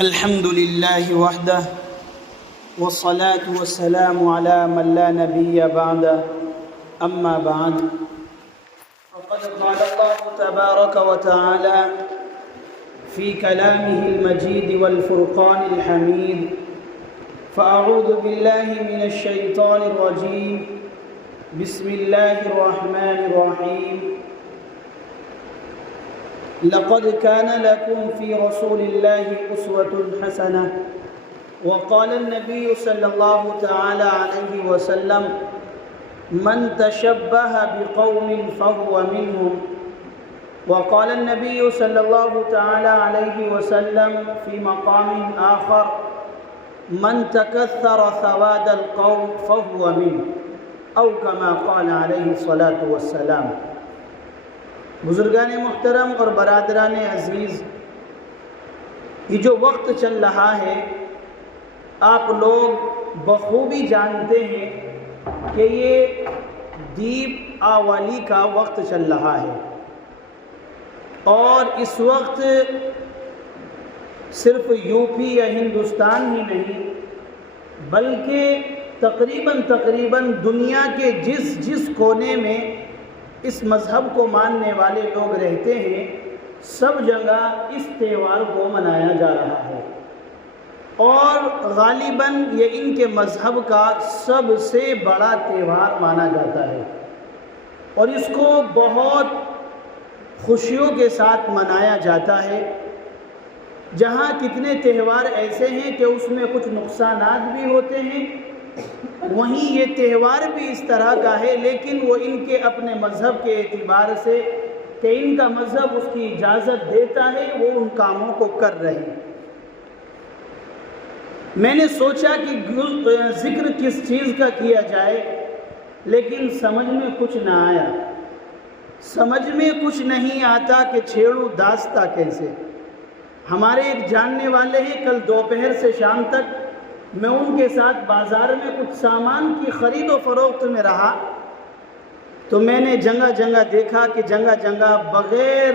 الحمد لله وحده والصلاة والسلام على من لا نبي بعده أما بعد فقد قال الله تبارك وتعالى في كلامه المجيد والفرقان الحميد فأعوذ بالله من الشيطان الرجيم بسم الله الرحمن الرحيم لقد كان لكم في رسول الله أسوة حسنة وقال النبي صلى الله تعالى عليه وسلم من تشبه بقوم فهو منهم وقال النبي صلى الله تعالى عليه وسلم في مقام آخر من تكثر سواد القوم فهو منه أو كما قال عليه الصلاة والسلام۔ بزرگان محترم اور برادران عزیز، یہ جو وقت چل رہا ہے آپ لوگ بخوبی جانتے ہیں کہ یہ دیپ آوالی کا وقت چل رہا ہے، اور اس وقت صرف یوپی یا ہندوستان ہی نہیں بلکہ تقریباً دنیا کے جس کونے میں اس مذہب کو ماننے والے لوگ رہتے ہیں سب جگہ اس تہوار کو منایا جا رہا ہے، اور غالباً یہ ان کے مذہب کا سب سے بڑا تہوار مانا جاتا ہے، اور اس کو بہت خوشیوں کے ساتھ منایا جاتا ہے۔ جہاں کتنے تہوار ایسے ہیں کہ اس میں کچھ نقصانات بھی ہوتے ہیں، وہیں یہ تہوار بھی اس طرح کا ہے، لیکن وہ ان کے اپنے مذہب کے اعتبار سے کہ ان کا مذہب اس کی اجازت دیتا ہے وہ ان کاموں کو کر رہے ہیں۔ میں نے سوچا کہ ذکر کس چیز کا کیا جائے، لیکن سمجھ میں کچھ نہ آیا، سمجھ میں کچھ نہیں آتا کہ چھیڑوں داستہ کیسے۔ ہمارے ایک جاننے والے ہیں، کل دوپہر سے شام تک میں ان کے ساتھ بازار میں کچھ سامان کی خرید و فروخت میں رہا، تو میں نے جگہ دیکھا کہ جگہ بغیر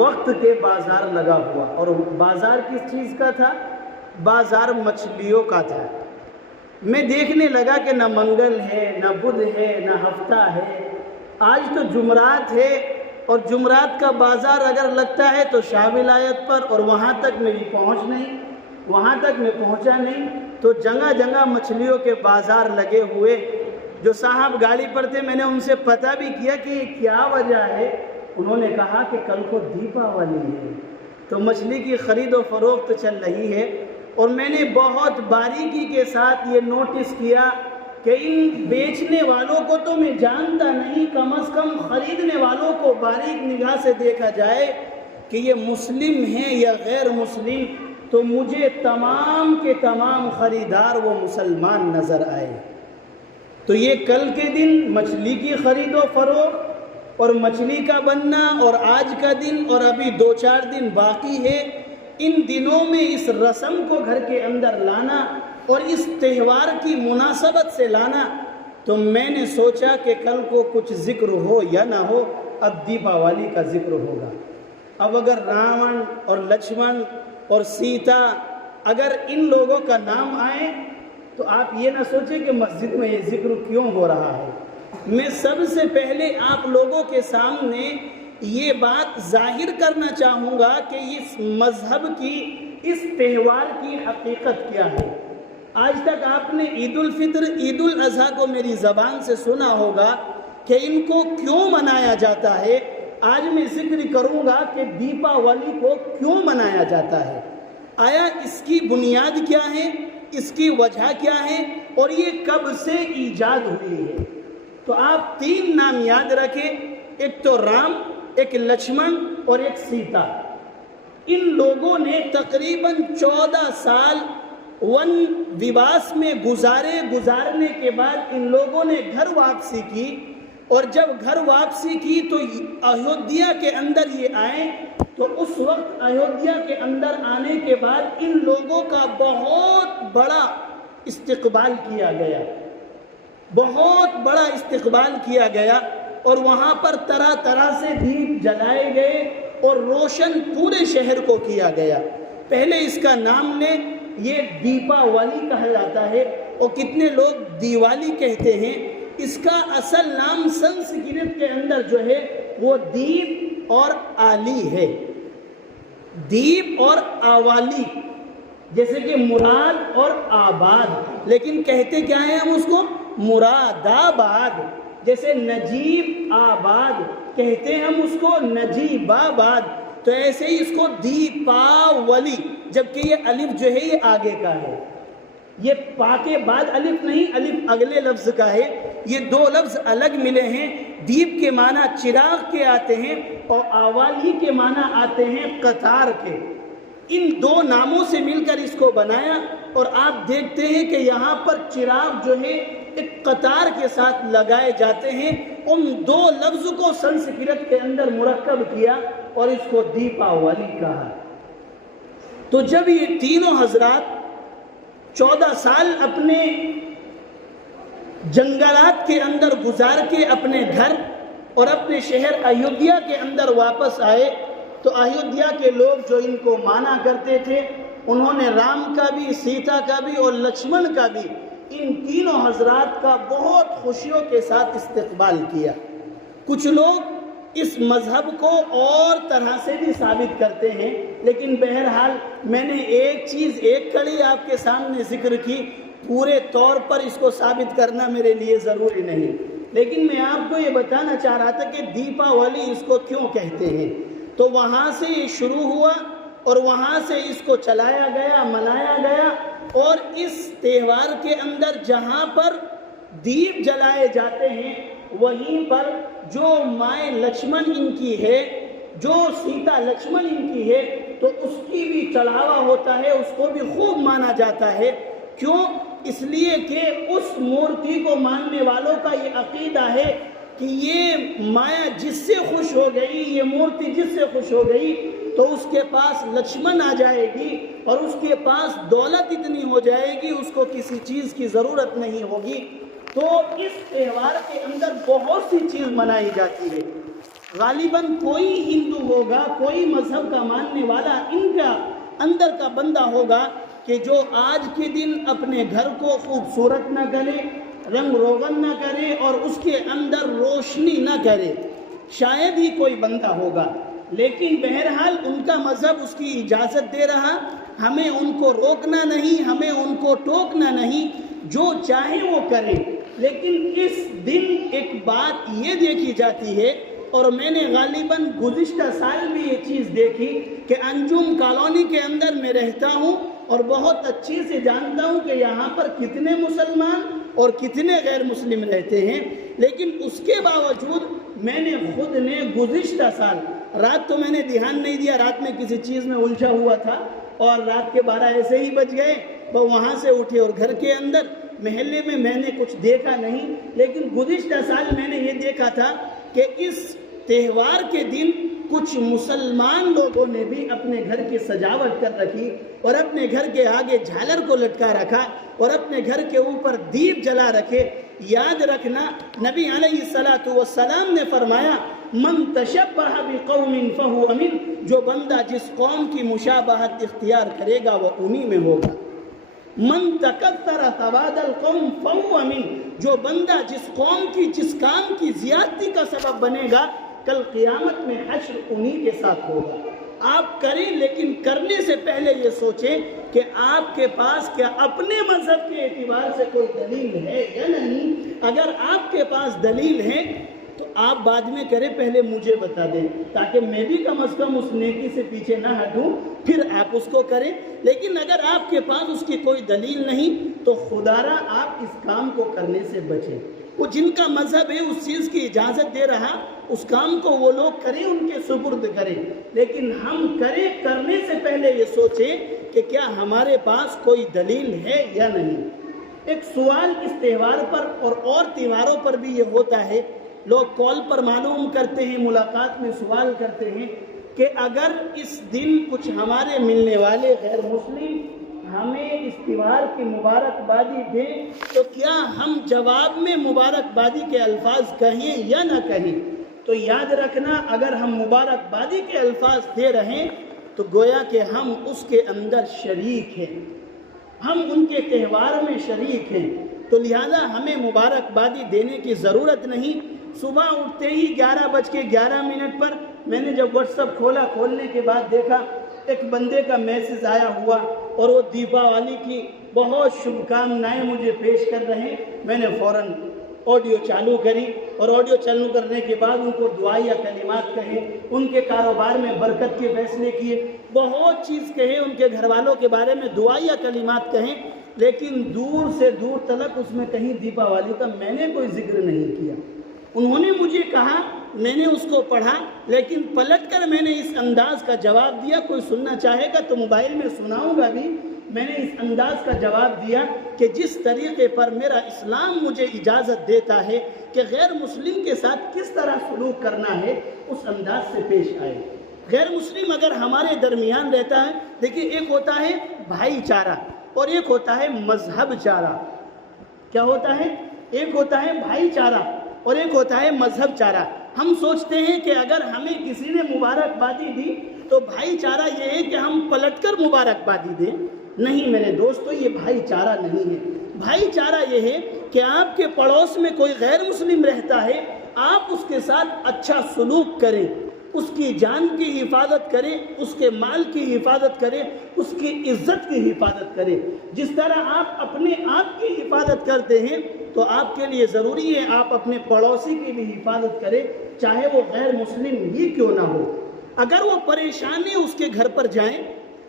وقت کے بازار لگا ہوا، اور بازار کس چیز کا تھا؟ بازار مچھلیوں کا تھا۔ میں دیکھنے لگا کہ نہ منگل ہے، نہ بدھ ہے، نہ ہفتہ ہے، آج تو جمعرات ہے، اور جمعرات کا بازار اگر لگتا ہے تو شاہ ولایت پر، اور وہاں تک میری پہنچ نہیں، وہاں تک میں پہنچا نہیں، تو جگہ مچھلیوں کے بازار لگے ہوئے۔ جو صاحب گاڑی پر تھے میں نے ان سے پتہ بھی کیا کہ یہ کیا وجہ ہے، انہوں نے کہا کہ کل کو دیپاولی ہے تو مچھلی کی خرید و فروخت چل رہی ہے۔ اور میں نے بہت باریکی کے ساتھ یہ نوٹس کیا کہ ان بیچنے والوں کو تو میں جانتا نہیں، کم از کم خریدنے والوں کو باریک نگاہ سے دیکھا جائے کہ یہ مسلم ہیں یا غیر مسلم، تو مجھے تمام کے تمام خریدار وہ مسلمان نظر آئے۔ تو یہ کل کے دن مچھلی کی خرید و فروخت اور مچھلی کا بننا، اور آج کا دن، اور ابھی 2-4 دن باقی ہے، ان دنوں میں اس رسم کو گھر کے اندر لانا اور اس تہوار کی مناسبت سے لانا، تو میں نے سوچا کہ کل کو کچھ ذکر ہو یا نہ ہو، اب دیپاولی کا ذکر ہوگا۔ اب اگر راون اور لکشمن اور سیتا اگر ان لوگوں کا نام آئے تو آپ یہ نہ سوچیں کہ مسجد میں یہ ذکر کیوں ہو رہا ہے۔ میں سب سے پہلے آپ لوگوں کے سامنے یہ بات ظاہر کرنا چاہوں گا کہ اس مذہب کی، اس تہوار کی حقیقت کیا ہے۔ آج تک آپ نے عید الفطر، عید الاضحیٰ کو میری زبان سے سنا ہوگا کہ ان کو کیوں منایا جاتا ہے۔ آج میں ذکر کروں گا کہ دیپاولی کو کیوں منایا جاتا ہے، آیا اس کی بنیاد کیا ہے، اس کی وجہ کیا ہے، اور یہ کب سے ایجاد ہوئی ہے۔ تو آپ 3 نام یاد رکھیں، ایک تو رام، ایک لکشمن اور ایک سیتا۔ ان لوگوں نے تقریباً 14 سال ون ویواس میں گزارنے کے بعد ان لوگوں نے گھر واپسی کی، اور جب گھر واپسی کی تو ایودھیا کے اندر یہ آئے، تو اس وقت ایودھیا کے اندر آنے کے بعد ان لوگوں کا بہت بڑا استقبال کیا گیا، بہت بڑا استقبال کیا گیا، اور وہاں پر طرح سے دیپ جلائے گئے اور روشن پورے شہر کو کیا گیا۔ پہلے اس کا نام لیں، یہ دیپاولی کہا جاتا ہے اور کتنے لوگ دیوالی کہتے ہیں۔ اس کا اصل نام سنسکرت کے اندر جو ہے وہ دیپ اور آلی ہے، دیپ اور آوالی، جیسے کہ مراد اور آباد، لیکن کہتے کیا ہیں ہم اس کو؟ مراد آباد۔ جیسے نجیب آباد کہتے ہیں ہم اس کو نجیب آباد، تو ایسے ہی اس کو دیپاولی، جبکہ یہ الف جو ہے یہ آگے کا ہے، یہ پا کے بعد الف نہیں، الف اگلے لفظ کا ہے، یہ دو لفظ الگ ملے ہیں۔ دیپ کے معنی چراغ کے آتے ہیں اور آوالی کے معنی آتے ہیں قطار کے، ان دو ناموں سے مل کر اس کو بنایا، اور آپ دیکھتے ہیں کہ یہاں پر چراغ جو ہے ایک قطار کے ساتھ لگائے جاتے ہیں، ان دو لفظ کو سنسکرت کے اندر مرکب کیا اور اس کو دیپاولی کہا۔ تو جب یہ تینوں حضرات 14 سال اپنے جنگلات کے اندر گزار کے اپنے گھر اور اپنے شہر ایودھیا کے اندر واپس آئے، تو ایودھیا کے لوگ جو ان کو مانا کرتے تھے، انہوں نے رام کا بھی، سیتا کا بھی اور لکشمن کا بھی، ان تینوں حضرات کا بہت خوشیوں کے ساتھ استقبال کیا۔ کچھ لوگ اس مذہب کو اور طرح سے بھی ثابت کرتے ہیں، لیکن بہرحال میں نے ایک چیز، ایک کڑی آپ کے سامنے ذکر کی، پورے طور پر اس کو ثابت کرنا میرے لیے ضروری نہیں، لیکن میں آپ کو یہ بتانا چاہ رہا تھا کہ دیپاولی اس کو کیوں کہتے ہیں۔ تو وہاں سے یہ شروع ہوا اور وہاں سے اس کو چلایا گیا، منایا گیا، اور اس تہوار کے اندر جہاں پر دیپ جلائے جاتے ہیں وہیں پر جو مائیں لکشمن ان کی ہے، جو سیتا لکشمن ان کی ہے، تو اس کی بھی چڑھاوا ہوتا ہے، اس کو بھی خوب مانا جاتا ہے۔ کیوں؟ اس لیے کہ اس مورتی کو ماننے والوں کا یہ عقیدہ ہے کہ یہ مایا جس سے خوش ہو گئی، یہ مورتی جس سے خوش ہو گئی، تو اس کے پاس لکشمن آ جائے گی اور اس کے پاس دولت اتنی ہو جائے گی، اس کو کسی چیز کی ضرورت نہیں ہوگی۔ تو اس تہوار کے اندر بہت سی چیز منائی جاتی ہے۔ غالباً کوئی ہندو ہوگا، کوئی مذہب کا ماننے والا ان کا اندر کا بندہ ہوگا کہ جو آج کے دن اپنے گھر کو خوبصورت نہ کرے، رنگ روغن نہ کرے اور اس کے اندر روشنی نہ کرے، شاید ہی کوئی بندہ ہوگا۔ لیکن بہرحال ان کا مذہب اس کی اجازت دے رہا، ہمیں ان کو روکنا نہیں، ہمیں ان کو ٹوکنا نہیں، جو چاہے وہ کرے۔ لیکن اس دن ایک بات یہ دیکھی جاتی ہے، اور میں نے غالباً گزشتہ سال بھی یہ چیز دیکھی کہ انجم کالونی کے اندر میں رہتا ہوں اور بہت اچھی سے جانتا ہوں کہ یہاں پر کتنے مسلمان اور کتنے غیر مسلم رہتے ہیں، لیکن اس کے باوجود میں نے خود نے گزشتہ سال، رات تو میں نے دھیان نہیں دیا، رات میں کسی چیز میں الجھا ہوا تھا اور رات کے 12 ایسے ہی بج گئے، وہ وہاں سے اٹھے اور گھر کے اندر محلے میں نے کچھ دیکھا نہیں، لیکن گزشتہ سال میں نے یہ دیکھا تھا کہ اس تہوار کے دن کچھ مسلمان لوگوں نے بھی اپنے گھر کی سجاوٹ کر رکھی اور اپنے گھر کے آگے جھالر کو لٹکا رکھا اور اپنے گھر کے اوپر دیپ جلا رکھے۔ یاد رکھنا نبی علیہ السلام نے فرمایا، من تشبہ بقوم فہو من، جو بندہ جس قوم کی مشابہت اختیار کرے گا وہ انہی میں ہوگا۔ من تکثر سواد القوم فہو من، جو بندہ جس قوم کی جس کام کی زیادتی کا سبب بنے گا کل قیامت میں حشر انہی کے ساتھ ہوگا۔ آپ کریں، لیکن کرنے سے پہلے یہ سوچیں کہ آپ کے پاس کیا اپنے مذہب کے اعتبار سے کوئی دلیل ہے یا نہیں۔ اگر آپ کے پاس دلیل ہے تو آپ بعد میں کریں، پہلے مجھے بتا دیں تاکہ میں بھی کم از کم اس نیکی سے پیچھے نہ ہٹوں، پھر آپ اس کو کریں۔ لیکن اگر آپ کے پاس اس کی کوئی دلیل نہیں تو خدارا آپ اس کام کو کرنے سے بچیں۔ وہ جن کا مذہب ہے اس چیز کی اجازت دے رہا، اس کام کو وہ لوگ کریں، ان کے سپرد کریں، لیکن ہم کریں، کرنے سے پہلے یہ سوچیں کہ کیا ہمارے پاس کوئی دلیل ہے یا نہیں۔ ایک سوال اس تہوار پر اور تہواروں پر بھی یہ ہوتا ہے، لوگ کال پر معلوم کرتے ہیں، ملاقات میں سوال کرتے ہیں کہ اگر اس دن کچھ ہمارے ملنے والے غیر مسلم ہمیں اس تہوار کی مبارکبادی دیں تو کیا ہم جواب میں مبارکبادی کے الفاظ کہیں یا نہ کہیں۔ تو یاد رکھنا، اگر ہم مبارکبادی کے الفاظ دے رہے تو گویا کہ ہم اس کے اندر شریک ہیں، ہم ان کے تہوار میں شریک ہیں، تو لہذا ہمیں مبارکبادی دینے کی ضرورت نہیں۔ صبح اٹھتے ہی 11:11 پر میں نے جب واٹس ایپ کھولا، کھولنے کے بعد دیکھا ایک بندے کا میسج آیا ہوا اور وہ دیپاولی کی بہت شبھ کامنائیں مجھے پیش کر رہے ہیں۔ میں نے فوراً آڈیو چالو کری اور آڈیو چالو کرنے کے بعد ان کو دعائیہ کلمات کہے، ان کے کاروبار میں برکت کے فیصلے کیے، بہت چیز کہے، ان کے گھر والوں کے بارے میں دعائیہ کلمات کہیں، لیکن دور سے دور تلک اس میں کہیں دیپاولی کا میں نے کوئی ذکر نہیں کیا۔ انہوں نے مجھے کہا، میں نے اس کو پڑھا، لیکن پلٹ کر میں نے اس انداز کا جواب دیا، کوئی سننا چاہے گا تو موبائل میں سناؤں گا بھی۔ میں نے اس انداز کا جواب دیا کہ جس طریقے پر میرا اسلام مجھے اجازت دیتا ہے کہ غیر مسلم کے ساتھ کس طرح سلوک کرنا ہے، اس انداز سے پیش آئے۔ غیر مسلم اگر ہمارے درمیان رہتا ہے، دیکھیے ایک ہوتا ہے بھائی چارہ اور ایک ہوتا ہے مذہب چارہ۔ کیا ہوتا ہے؟ ایک ہوتا ہے بھائی چارہ اور ایک ہوتا ہے مذہب چارہ۔ ہم سوچتے ہیں کہ اگر ہمیں کسی نے مبارکبادی دی تو بھائی چارہ یہ ہے کہ ہم پلٹ کر مبارکبادی دیں۔ نہیں میرے دوستو، یہ بھائی چارہ نہیں ہے۔ بھائی چارہ یہ ہے کہ آپ کے پڑوس میں کوئی غیر مسلم رہتا ہے، آپ اس کے ساتھ اچھا سلوک کریں، اس کی جان کی حفاظت کریں، اس کے مال کی حفاظت کریں، اس کی عزت کی حفاظت کریں۔ جس طرح آپ اپنے آپ کی حفاظت کرتے ہیں تو آپ کے لیے ضروری ہے آپ اپنے پڑوسی کی بھی حفاظت کریں، چاہے وہ غیر مسلم ہی کیوں نہ ہو۔ اگر وہ پریشان ہے اس کے گھر پر جائیں،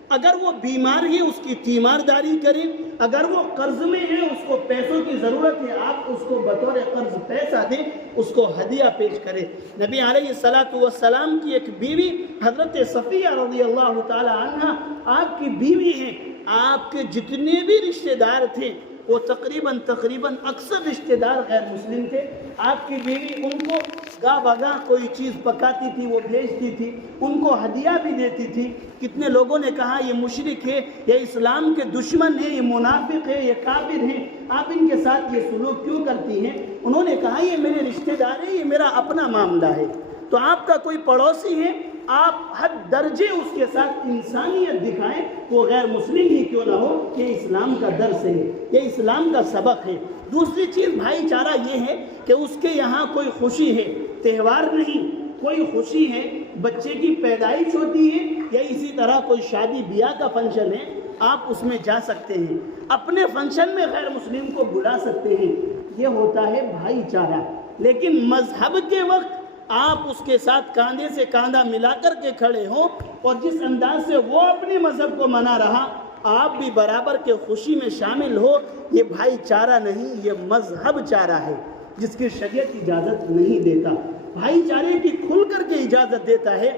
اگر وہ بیمار ہے اس کی تیمارداری کریں، اگر وہ قرض میں ہے اس کو پیسوں کی ضرورت ہے، آپ اس کو بطور قرض پیسہ دیں، اس کو ہدیہ پیش کریں۔ نبی علیہ السلام کی ایک بیوی حضرت صفیہ رضی اللہ تعالی عنہ آپ کی بیوی ہیں، آپ کے جتنے بھی رشتہ دار تھے وہ تقریباً اکثر رشتہ دار غیر مسلم تھے۔ آپ کی بیوی ان کو گاہ بگاہ کوئی چیز پکاتی تھی، وہ بھیجتی تھی، ان کو ہدیہ بھی دیتی تھی۔ کتنے لوگوں نے کہا یہ مشرک ہے، یہ اسلام کے دشمن ہے، یہ منافق ہے، یہ کافر ہے، آپ ان کے ساتھ یہ سلوک کیوں کرتی ہیں؟ انہوں نے کہا یہ میرے رشتہ دار ہیں، یہ میرا اپنا معاملہ ہے۔ تو آپ کا کوئی پڑوسی ہے، آپ حد درجے اس کے ساتھ انسانیت دکھائیں، وہ غیر مسلم ہی کیوں نہ ہو۔ یہ اسلام کا درس ہے، یہ اسلام کا سبق ہے۔ دوسری چیز بھائی چارہ یہ ہے کہ اس کے یہاں کوئی خوشی ہے، تہوار نہیں، کوئی خوشی ہے، بچے کی پیدائش ہوتی ہے یا اسی طرح کوئی شادی بیاہ کا فنکشن ہے، آپ اس میں جا سکتے ہیں، اپنے فنکشن میں غیر مسلم کو بلا سکتے ہیں، یہ ہوتا ہے بھائی چارہ۔ لیکن مذہب کے وقت آپ اس کے ساتھ کاندھے سے کاندھا ملا کر کے کھڑے ہوں اور جس انداز سے وہ اپنے مذہب کو منا رہا آپ بھی برابر کے خوشی میں شامل ہو، یہ بھائی چارہ نہیں، یہ مذہب چارہ ہے جس کی شریعت اجازت نہیں دیتا۔ بھائی چارے کی کھل کر کے اجازت دیتا ہے۔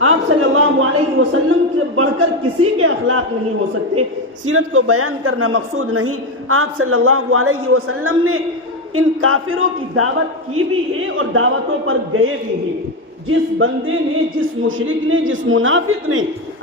آپ صلی اللہ علیہ وسلم سے بڑھ کر کسی کے اخلاق نہیں ہو سکتے۔ سیرت کو بیان کرنا مقصود نہیں، آپ صلی اللہ علیہ وسلم نے ان کافروں کی دعوت کی بھی ہے اور دعوتوں پر گئے بھی ہیں۔ جس بندے نے، جس مشرک نے، جس منافق نے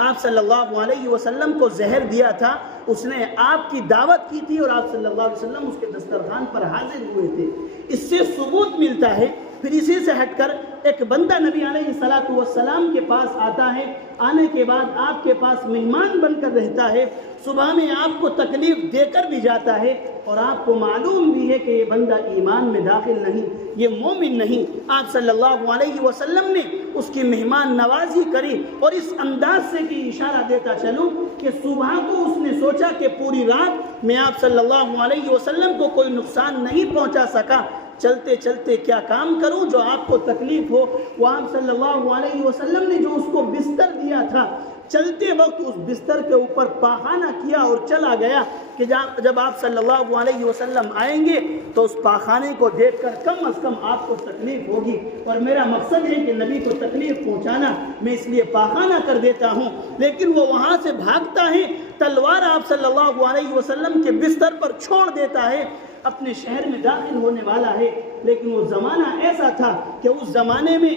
آپ صلی اللہ علیہ وسلم کو زہر دیا تھا، اس نے آپ کی دعوت کی تھی اور آپ صلی اللہ علیہ وسلم اس کے دسترخوان پر حاضر ہوئے تھے۔ اس سے ثبوت ملتا ہے۔ پھر اسی سے ہٹ کر ایک بندہ نبی علیہ السلام کے پاس آتا ہے، آنے کے بعد آپ کے پاس مہمان بن کر رہتا ہے، صبح میں آپ کو تکلیف دے کر بھی جاتا ہے اور آپ کو معلوم بھی ہے کہ یہ بندہ ایمان میں داخل نہیں، یہ مومن نہیں۔ آپ صلی اللہ علیہ وسلم نے اس کی مہمان نوازی کری اور اس انداز سے کہ اشارہ دیتا چلوں کہ صبح کو اس نے سوچا کہ پوری رات میں آپ صلی اللہ علیہ وسلم کو کوئی نقصان نہیں پہنچا سکا، چلتے چلتے کیا کام کروں جو آپ کو تکلیف ہو۔ وہ آپ صلی اللہ علیہ وسلم نے جو اس کو بستر دیا تھا، چلتے وقت اس بستر کے اوپر پاخانہ کیا اور چلا گیا کہ جب آپ صلی اللہ علیہ وسلم آئیں گے تو اس پاخانے کو دیکھ کر کم از کم آپ کو تکلیف ہوگی، اور میرا مقصد ہے کہ نبی کو تکلیف پہنچانا، میں اس لیے پاخانہ کر دیتا ہوں۔ لیکن وہ وہاں سے بھاگتا ہے، تلوار آپ صلی اللہ علیہ وسلم کے بستر پر چھوڑ دیتا ہے، اپنے شہر میں داخل ہونے والا ہے۔ لیکن وہ زمانہ ایسا تھا کہ اس زمانے میں،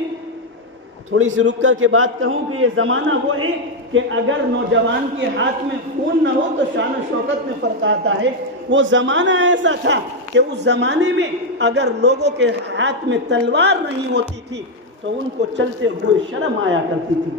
تھوڑی سی رک کر کے بات کہوں کہ یہ زمانہ وہ ہے کہ اگر نوجوان کے ہاتھ میں خون نہ ہو تو شان و شوکت میں فرق آتا ہے۔ وہ زمانہ ایسا تھا کہ اس زمانے میں اگر لوگوں کے ہاتھ میں تلوار نہیں ہوتی تھی تو ان کو چلتے ہوئے شرم آیا کرتی تھی۔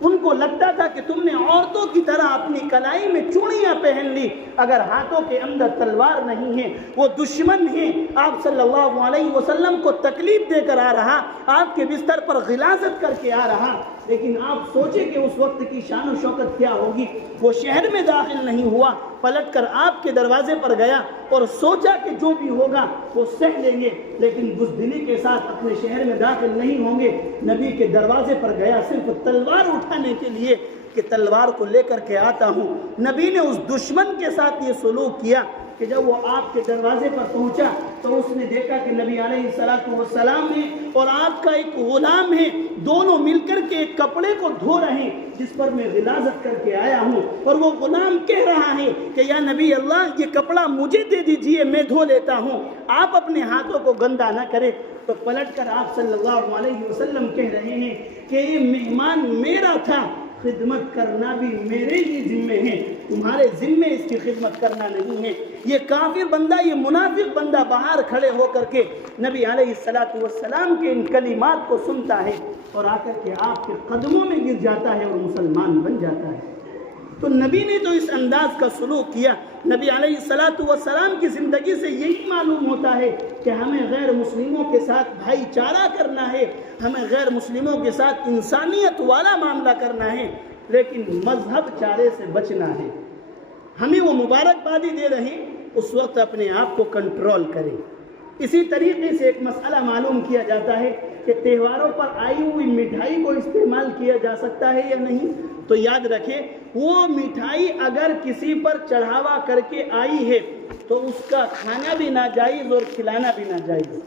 ان کو لگتا تھا کہ تم نے عورتوں کی طرح اپنی کلائی میں چوڑیاں پہن لی، اگر ہاتھوں کے اندر تلوار نہیں ہے وہ دشمن ہیں، آپ صلی اللہ علیہ وسلم کو تکلیف دے کر آ رہا، آپ کے بستر پر غلاظت کر کے آ رہا۔ لیکن آپ سوچیں کہ اس وقت کی شان و شوکت کیا ہوگی۔ وہ شہر میں داخل نہیں ہوا، پلٹ کر آپ کے دروازے پر گیا اور سوچا کہ جو بھی ہوگا وہ سہ لیں گے، لیکن بزدلی کے ساتھ اپنے شہر میں داخل نہیں ہوں گے۔ نبی کے دروازے پر گیا صرف تلوار اٹھانے کے لیے کہ تلوار کو لے کر کے آتا ہوں۔ نبی نے اس دشمن کے ساتھ یہ سلوک کیا کہ جب وہ آپ کے دروازے پر پہنچا تو اس نے دیکھا کہ نبی علیہ السلام ہے اور آپ کا ایک غلام ہے، دونوں مل کر کے ایک کپڑے کو دھو رہے ہیں جس پر میں غلاظت کر کے آیا ہوں، اور وہ غلام کہہ رہا ہے کہ یا نبی اللہ، یہ کپڑا مجھے دے دیجئے، میں دھو لیتا ہوں، آپ اپنے ہاتھوں کو گندا نہ کریں۔ تو پلٹ کر آپ صلی اللہ علیہ وسلم کہہ رہے ہیں کہ یہ مہمان میرا تھا، خدمت کرنا بھی میرے ہی ذمے ہے، تمہارے ذمے اس کی خدمت کرنا نہیں ہے۔ یہ کافر بندہ، یہ منافق بندہ باہر کھڑے ہو کر کے نبی علیہ السلام کے ان کلمات کو سنتا ہے اور آ کر کے آپ کے قدموں میں گر جاتا ہے اور مسلمان بن جاتا ہے۔ تو نبی نے تو اس انداز کا سلوک کیا۔ نبی علیہ السلام کی زندگی سے یہی معلوم ہوتا ہے کہ ہمیں غیر مسلموں کے ساتھ بھائی چارہ کرنا ہے، ہمیں غیر مسلموں کے ساتھ انسانیت والا معاملہ کرنا ہے، لیکن مذہب چارے سے بچنا ہے۔ ہمیں وہ مبارکبادی دے رہے ہیں، اس وقت اپنے آپ کو کنٹرول کریں۔ اسی طریقے سے ایک مسئلہ معلوم کیا جاتا ہے کہ تہواروں پر آئی ہوئی مٹھائی کو استعمال کیا جا سکتا ہے یا نہیں۔ تو یاد رکھیں، وہ مٹھائی اگر کسی پر چڑھاوا کر کے آئی ہے تو اس کا کھانا بھی ناجائز اور کھلانا بھی ناجائز۔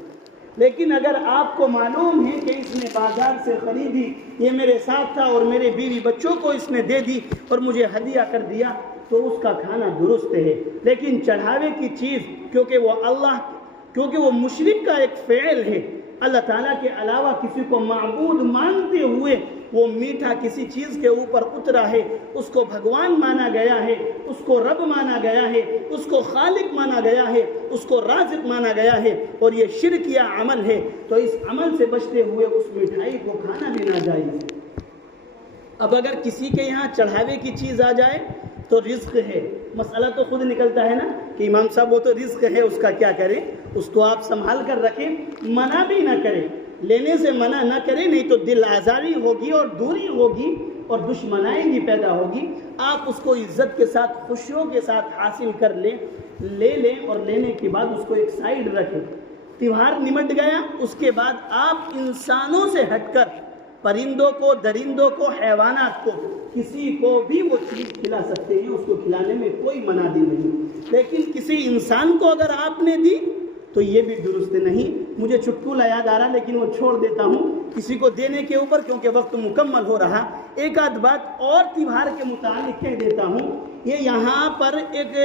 لیکن اگر آپ کو معلوم ہے کہ اس نے بازار سے خریدی، یہ میرے ساتھ تھا اور میرے بیوی بچوں کو اس نے دے دی اور مجھے ہدیہ کر دیا، تو اس کا کھانا درست ہے۔ لیکن چڑھاوے کی چیز، کیونکہ وہ مشرک کا ایک فعل ہے، اللہ تعالیٰ کے علاوہ کسی کو معبود مانتے ہوئے وہ میٹھا کسی چیز کے اوپر اترا ہے، اس کو بھگوان مانا گیا ہے، اس کو رب مانا گیا ہے، اس کو خالق مانا گیا ہے، اس کو رازق مانا گیا ہے، اور یہ شرک یا عمل ہے، تو اس عمل سے بچتے ہوئے اس مٹھائی کو کھانا بھی ناجائز ہے۔ اب اگر کسی کے یہاں چڑھاوے کی چیز آ جائے تو رزق ہے، مسئلہ تو خود نکلتا ہے نا کہ امام صاحب وہ تو رزق ہے، اس کا کیا کریں؟ اس کو آپ سنبھال کر رکھیں، منع بھی نہ کریں، لینے سے منع نہ کریں، نہیں تو دل آزاری ہوگی اور دوری ہوگی اور دشمنائی بھی پیدا ہوگی۔ آپ اس کو عزت کے ساتھ، خوشیوں کے ساتھ حاصل کر لیں، لے لیں، اور لینے کے بعد اس کو ایک سائیڈ رکھیں۔ تیوہار نمٹ گیا، اس کے بعد آپ انسانوں سے ہٹ کر پرندوں کو، درندوں کو، حیوانات کو، کسی کو بھی وہ چیز کھلا سکتے ہیں، اس کو کھلانے میں کوئی منادی نہیں۔ لیکن کسی انسان کو اگر آپ نے دی تو یہ بھی درست نہیں۔ مجھے چٹکلا یاد آ رہا، لیکن وہ چھوڑ دیتا ہوں کسی کو دینے کے اوپر، کیونکہ وقت مکمل ہو رہا۔ ایک آدھ بات اور تیوہار کے متعلق کہہ دیتا ہوں۔ یہ یہاں پر ایک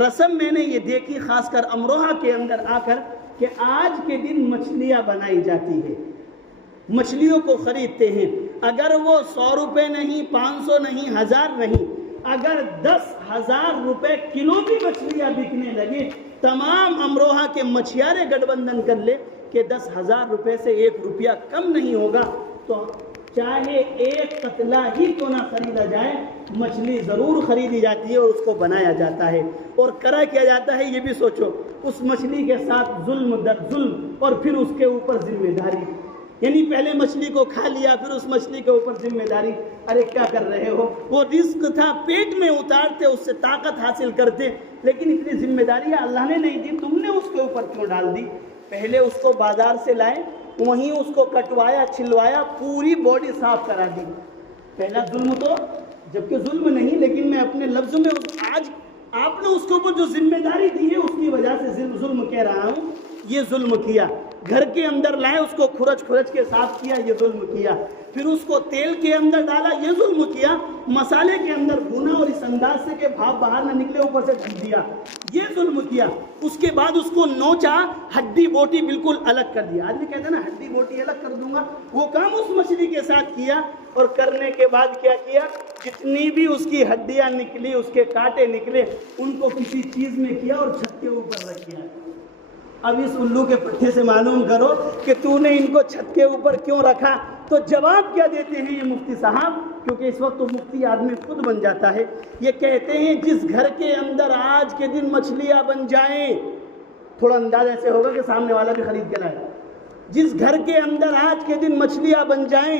رسم میں نے یہ دیکھی، خاص کر امروہہ کے اندر آ کر، کہ آج کے دن مچھلیاں بنائی جاتی ہے، مچھلیوں کو خریدتے ہیں۔ اگر وہ 100 روپے نہیں، 500 نہیں، 1000 نہیں، اگر 10,000 روپے کلو بھی مچھلیاں بکنے لگے، تمام امروہہ کے مچھیارے گٹھ بندھن کر لے کہ 10,000 روپے سے 1 روپیہ کم نہیں ہوگا، تو چاہے ایک قتلہ ہی کیوں نہ خریدا جائے، مچھلی ضرور خریدی جاتی ہے اور اس کو بنایا جاتا ہے۔ اور کرا کیا جاتا ہے یہ بھی سوچو، اس مچھلی کے ساتھ ظلم در ظلم، اور پھر اس کے اوپر ذمہ داری، یعنی پہلے مچھلی کو کھا لیا، پھر اس مچھلی کے اوپر ذمہ داری۔ ارے کیا کر رہے ہو؟ وہ رزق تھا، پیٹ میں اتارتے، اس سے طاقت حاصل کرتے، لیکن اتنی ذمہ داریاں اللہ نے نہیں دی، تم نے اس کے اوپر کیوں ڈال دی؟ پہلے اس کو بازار سے لائے، وہیں اس کو کٹوایا، چھلوایا، پوری باڈی صاف کرا دی۔ پہلا ظلم تو، جبکہ ظلم نہیں، لیکن میں اپنے لفظوں میں آج آپ نے اس کے اوپر جو ذمہ داری دی ہے اس کی وجہ سے ظلم کہہ رہا ہوں، یہ ظلم کیا۔ گھر کے اندر لائے، اس کو کھرچ کے صاف کیا، یہ ظلم کیا۔ پھر اس کو تیل کے اندر ڈالا، یہ ظلم کیا۔ مسالے کے اندر بھونا اور اس انداز سے کہ بھاپ باہر نہ نکلے، اوپر سے ڈھک دیا، یہ ظلم کیا۔ اس کے بعد اس کو نوچا، ہڈی بوٹی بالکل الگ کر دیا۔ آدمی کہتے ہیں نا ہڈی بوٹی الگ کر دوں گا، وہ کام اس مچھلی کے ساتھ کیا، اور کرنے کے بعد کیا کیا؟ جتنی بھی اس کی ہڈیاں نکلی، اس کے کانٹے نکلے، ان کو کسی چیز میں کیا اور چھت کے اوپر رکھ دیا۔ اب اس الو کے پٹھے سے معلوم کرو کہ تو نے ان کو چھت کے اوپر کیوں رکھا. تو جواب کیا دیتے ہیں یہ مفتی صاحب, کیونکہ اس وقت تو مفتی آدمی خود بن جاتا ہے. یہ کہتے ہیں جس گھر کے اندر آج کے دن مچھلیاں بن جائیں, تھوڑا انداز ایسے ہوگا کہ سامنے والا بھی خرید کے لائے, جس گھر کے اندر آج کے دن مچھلیاں بن جائیں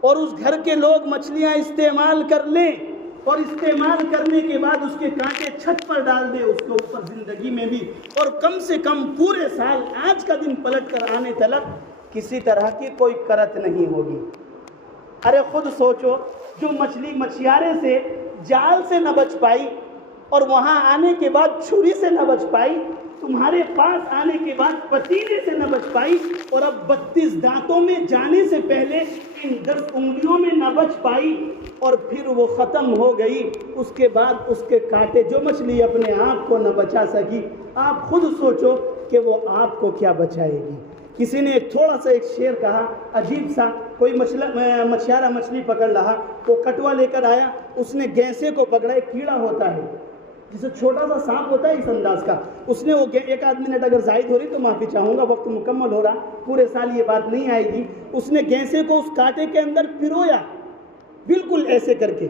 اور اس گھر کے لوگ مچھلیاں استعمال کر لیں اور استعمال کرنے کے بعد اس کے کانٹے چھت پر ڈال دیں, اس کے اوپر زندگی میں بھی اور کم سے کم پورے سال آج کا دن پلٹ کر آنے تلک کسی طرح کی کوئی کرت نہیں ہوگی. ارے خود سوچو, جو مچھلی مچھیارے سے جال سے نہ بچ پائی اور وہاں آنے کے بعد چھری سے نہ بچ پائی, تمہارے پاس آنے کے بعد پتیلے سے نہ بچ پائی اور اب 32 دانتوں میں جانے سے پہلے ان 10 انگلیوں میں نہ بچ پائی اور پھر وہ ختم ہو گئی, اس کے بعد اس کے کانٹے جو مچھلی اپنے آپ کو نہ بچا سکی, آپ خود سوچو کہ وہ آپ کو کیا بچائے گی. کسی نے ایک تھوڑا سا ایک شعر کہا عجیب سا, کوئی مچھیارا مچھلی پکڑ رہا, وہ کٹوا لے کر آیا, اس نے گینسے کو پکڑا, ایک کیڑا ہوتا ہے جسے چھوٹا سا سانپ ہوتا ہے اس انداز کا, اس نے وہ ایک آدھ منٹ اگر زائد ہو رہی تو معافی چاہوں گا, وقت مکمل ہو رہا, پورے سال یہ بات نہیں آئے گی. اس نے گینسے کو اس کانٹے کے اندر پرویا, بالکل ایسے کر کے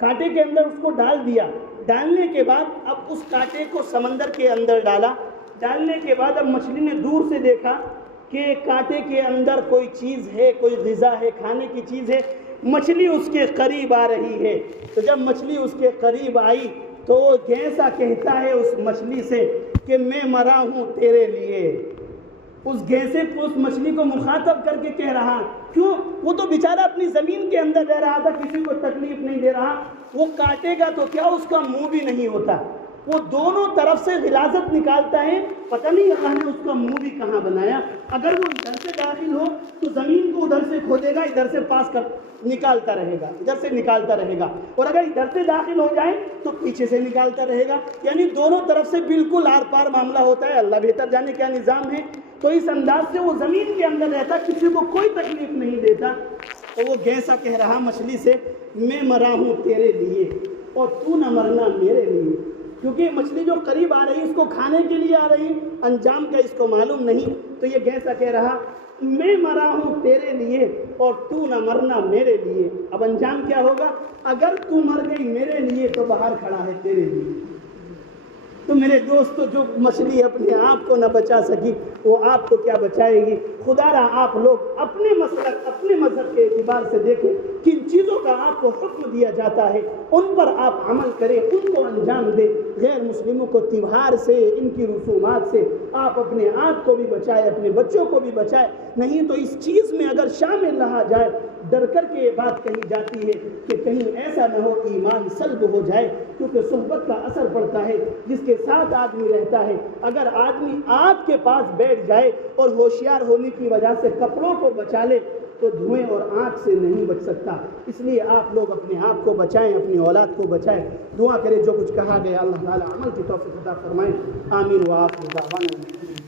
کانٹے کے اندر اس کو ڈال دیا. ڈالنے کے بعد اب اس کانٹے کو سمندر کے اندر ڈالا. ڈالنے کے بعد اب مچھلی نے دور سے دیکھا کہ کانٹے کے اندر کوئی چیز ہے, کوئی غذا ہے, کھانے کی چیز ہے. مچھلی اس کے قریب آ رہی ہے. تو جب مچھلی اس کے قریب آئی تو وہ گینسا کہتا ہے اس مچھلی سے کہ میں مرا ہوں تیرے لیے. اس گینسے کو اس مچھلی کو مخاطب کر کے کہہ رہا, کیوں؟ وہ تو بیچارہ اپنی زمین کے اندر رہ رہا تھا, کسی کو تکلیف نہیں دے رہا. وہ کاٹے گا تو کیا اس کا منہ بھی نہیں ہوتا, وہ دونوں طرف سے غلاظت نکالتا ہے. پتہ نہیں اللہ نے اس کا منہ بھی کہاں بنایا. اگر وہ ادھر سے داخل ہو تو زمین کو ادھر سے کھودے گا, ادھر سے پاس کر نکالتا رہے گا, ادھر سے نکالتا رہے گا, اور اگر ادھر سے داخل ہو جائے تو پیچھے سے نکالتا رہے گا. یعنی دونوں طرف سے بالکل آر پار معاملہ ہوتا ہے. اللہ بہتر جانے کیا نظام ہے. تو اس انداز سے وہ زمین کے اندر رہتا, کسی کو کوئی تکلیف نہیں دیتا. تو وہ گینسا کہہ رہا مچھلی سے میں مرا ہوں تیرے لیے اور تو نہ مرنا میرے لیے. کیونکہ مچھلی جو قریب آ رہی اس کو کھانے کے لیے آ رہی, انجام کا اس کو معلوم نہیں. تو یہ گینسا کہہ رہا میں مرا ہوں تیرے لیے اور تو نہ مرنا میرے لیے. اب انجام کیا ہوگا؟ اگر تو مر گئی میرے لیے تو باہر کھڑا ہے تیرے لیے. تو میرے دوستو, جو مچھلی اپنے آپ کو نہ بچا سکی وہ آپ کو کیا بچائے گی؟ خدا را آپ لوگ اپنے مسلک, اپنے مذہب کے اعتبار سے دیکھیں کن چیزوں کا آپ کو حکم دیا جاتا ہے, ان پر آپ عمل کریں, ان کو انجام دیں. غیر مسلموں کو تیوہار سے, ان کی رسومات سے آپ اپنے آپ کو بھی بچائیں, اپنے بچوں کو بھی بچائیں. نہیں تو اس چیز میں اگر شامل رہا جائے, ڈر کر کے یہ بات کہی جاتی ہے کہ کہیں ایسا نہ ہو ایمان سلب ہو جائے, کیونکہ صحبت کا اثر پڑتا ہے. جس کے ساتھ آدمی رہتا ہے, اگر آدمی آپ کے پاس بیٹھ جائے اور ہوشیار ہونے کی وجہ سے کپڑوں کو بچا لے تو دھوئیں اور آنکھ سے نہیں بچ سکتا. اس لیے آپ لوگ اپنے آپ کو بچائیں, اپنی اولاد کو بچائیں. دعا کریں جو کچھ کہا گیا اللہ تعالی عمل کی توفیق عطا فرمائیں. آمین. وآخر دعوانا